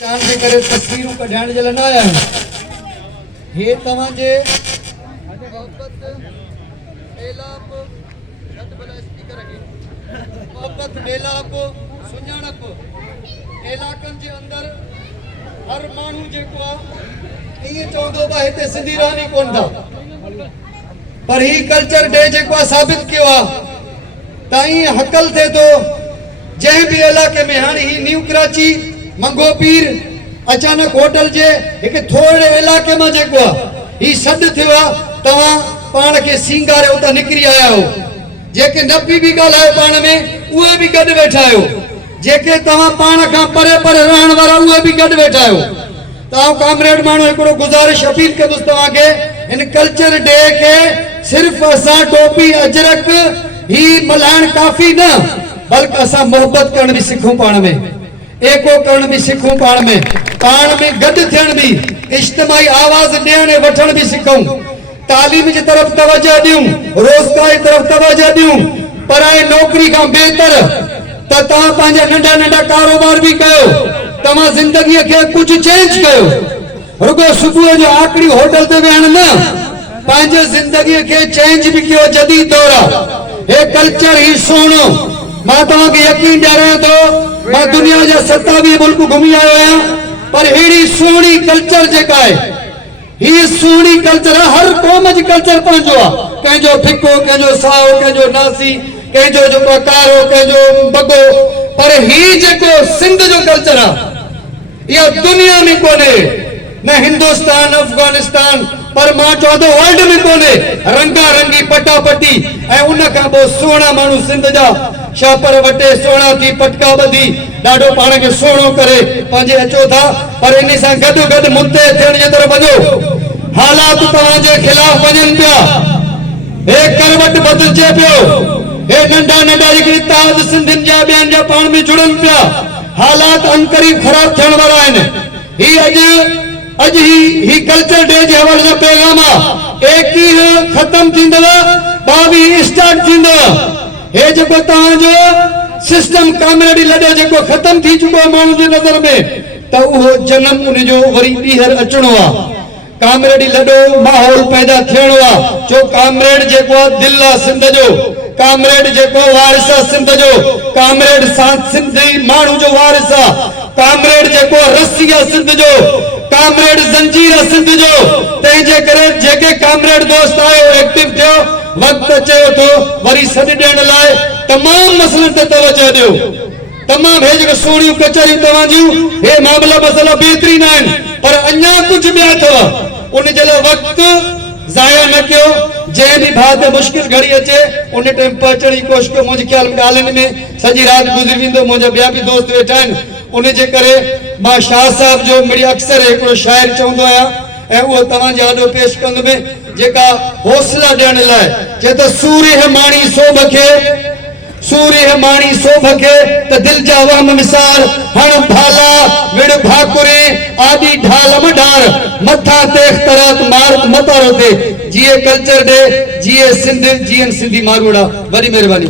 चांद जे करे तस्वीरूं कढाइण जे लाइ न आया आहियूं। हे तव्हांजे मोहब्बत मेलाप मोहब्बत मेलाप सुञाणप इलाइक़नि जे अंदरि हर माण्हू जेको आहे ईअं चवंदो आहे हिते सिंधी रहनि कोन था, पर ही कल्चर डे जेको आहे साबित कयो आहे त ईअं हकल थिए थो जंहिं बि इलाइक़े में। हाणे ही न्यू कराची मंगो पीर अचानक होटल जे एक थोड़े इलाके में जेको ही सद थियो आ, तवा पाण के सिंगारे उता निकरी आया हो, जेके नबी भी गालायो पाण में उहे भी गड बैठा हो, जेके तवा पाण का परे परे रहण वाला उहे भी गड बैठा हो। ताओ कामरेड मानो एकड़ो गुजारिश अपील के तवा के इन कल्चर डे के सिर्फ असा टोपी अजरक ही मल्हाइण काफी न, बल्कि असा मोहब्बत करण भी सिखूं, पाण में एको करण भी सिखूं, पाण में गड थियण भी, इज्तिमाई आवाज ॾियण ऐं वठण भी सिखूं, तालीम जी तरफ तवज्जो ॾियूं, रोज़गार जी तरफ तवज्जो ॾियूं, पराए नौकरी का बेहतर त तव्हां पंहिंजा नंढा नंढा कारोबार भी कयो, तव्हां ज़िंदगीअ खे कुछ चेंज कयो। रुगो सुबुह जो आखिरी होटल ते वेहण न, पंहिंजे ज़िंदगीअ खे चेंज भी कयो। जदीद दौर आहे, हे कल्चर ही सोनो। मां तव्हांखे यकीन ॾियारां थो, मैं दुनिया जा 27 मुल्क घूमी आयो आहियां, पर हेड़ी सोहणी कल्चर जेका है, ही सोहणी कल्चर हर कौम जी कल्चर पंहिंजो आहे, कंहिंजो फिको, कंहिंजो साओ, कंहिंजो नासी, कंहिंजो जेको कारो, कंहिंजो बगो, पर ही जेको सिंध जो कल्चर आहे इहा दुनिया में कोने, न हिंदुस्तान अफगानिस्तान, पर मां चवां थो वर्ल्ड में कोने। रंगा रंगी पटापटी ऐं उन खां पोइ सुहिणा माण्हू सिंध जा शापर वटे सोना थी पटका बधी ॾाढो पाण खे सुहिणो करे पंहिंजे अचो था, पर इन सां गॾु गॾु मुते थियण जे तरफ़ वञो। हालात तव्हांजे खिलाफ़ वञनि पिया, हे करवट बदिलजे पियो, हे नंढा नंढा जेके ताज सिंधियुनि जा ॿियनि जा पाण में जुड़नि पिया, हालात अनकरीब ख़राब थियण वारा आहिनि। ही अॼु ही कल्चर डे जे हवाले सां पैगाम आहे, 21 ख़त्म थींदव, 22 स्टार्ट थींदव। हे जेको तव्हांजो सिस्टम कामरेडी लॾो जेको ख़त्म थी चुको आहे माण्हू जे नज़र में, त उहो जनम उन जो वरी ॿीहर अचणो आहे। कामरेडी लॾो माहौल पैदा थियणो आहे, जो कामरेड जेको आहे दिल आहे सिंध जो, कामरेड जेको वारिस आहे सिंध जो, कामरेड सिंधी माण्हू जो वारिस आहे, कामरेड जेको रस्सी आहे सिंध जो, कामरेड जंजीर आहे सिंध जो। तंहिंजे करे जेके कामरेड दोस्त आयो एक्टिव थियो, वक्त अचे थो वरी सॾ ॾियण लाइ तमाम मसइलनि ते तवज्जो ॾियो। तमाम हे जेके सोहणियूं कचहरियूं तव्हांजियूं, हे मामला मसइला बेहतरीन आहिनि, पर अञा कुझु ॿिया अथव, उन जे लाइ वक़्तु ज़ाया न कयो। जंहिं बि भाउ ते मुश्किल घड़ी अचे उन टाइम पहुचण जी कोशिशि कयो। मुंहिंजे ख़्याल में ॻाल्हियुनि में सॼी राति गुज़री वेंदो, मुंहिंजा ॿिया बि दोस्त वेठा आहिनि। उन जे करे मां शाह साहब जो मिड़ी अक्सर हिकिड़ो शाइर चवंदो आहियां ऐं उहो तव्हांजे आॾो पेश कंदुमि, जेका हौसला ॾियण लाइ चए त सूर्य माणी सोभ खे, सूर्य माणी सोभ खे त दिल जा वहम मिसार, हण भाला विड़ भाकुरे आदि ढाल मडार, मथा ते इख्तरात मार मतारो ते। जिए कल्चर डे, जिए सिंध, जियन सिंधी मारवाड़ा। वॾी महिरबानी।